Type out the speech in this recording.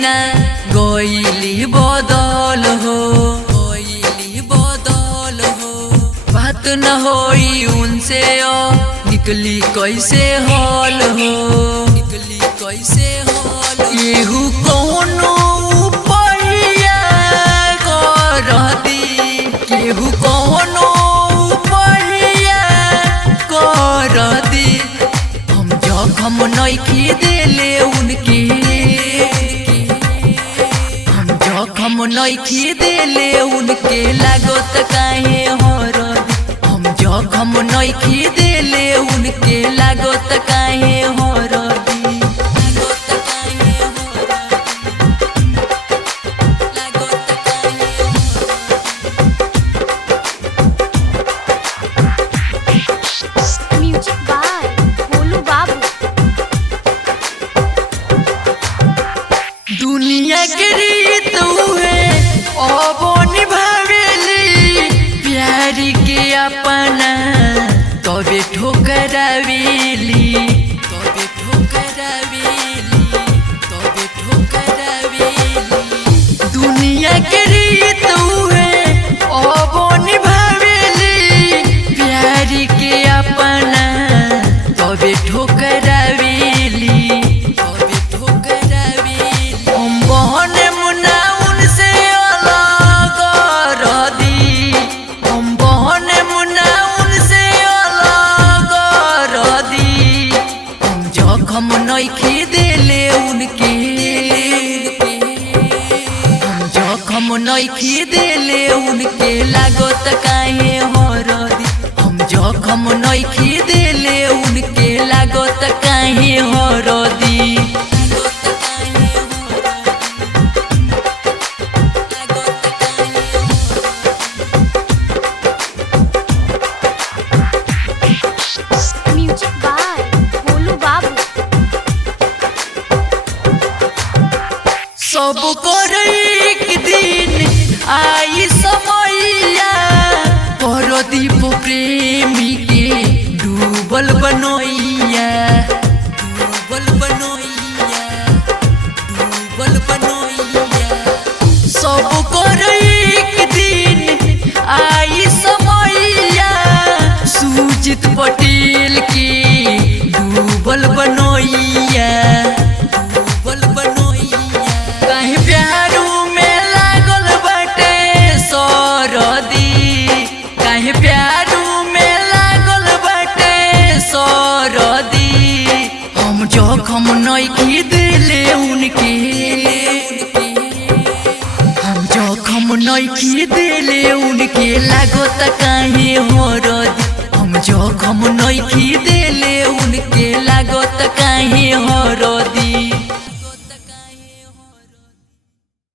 ना गोइली बदल हो, गोइली बदल हो। बात न होई उनसे निकली कैसे हॉल हो, निकली कैसे हॉल। केहू कौनो उपाया कर दी, केहू कौनो उपाया कर दी। हम जखम नइखी देले उनके, हम जखम नइखी देले उनके लागत काहे हरदी। हम जखम नइखी देले उनके लागत काहे हरदी। म्यूजिक बाय भोलू बाबू। दुनिया के रीत है अब निभावेली, प्यारी के अपना तबे ठोकरावेली, तबे ठोकरावेली, तबे ठोकरावेली। दुनिया के रीत है अब निभावेली, प्यारी के अपना तबे ठोकरावेली, तबे ठोकरावेली। हम बहने मुन्ना उनसे अलग रह दी, हम बहने मुन्ना उनसे अलग रह दी। हम जखम नइखी देले उनके, हम जखम नइखी देले उनके लागत काहे हरदी। हम जखम नइखी देले उनके लागत काहे हरदी। म्यूजिक बाय भोलू बाबू। सब कर एक दिन आई समैया, परदीप प्रेमी के डूबल बनोइया, डूबल बनोइया, डूबल बनोइया। सब कर एक दिन आई समैया, सुजीत पटेल के डूबल बनोइया, डूबल बनोइया। काहे प्यारू में लागल बाटे सरदी, काहे प्यारू में लागल बाटे सरदी। हम जखम नइखी देले उनके, हम जखम नइखी देले उनके लागत काहे हरदी। हम जखम नइखी देले उनके लागत काहे हरदी।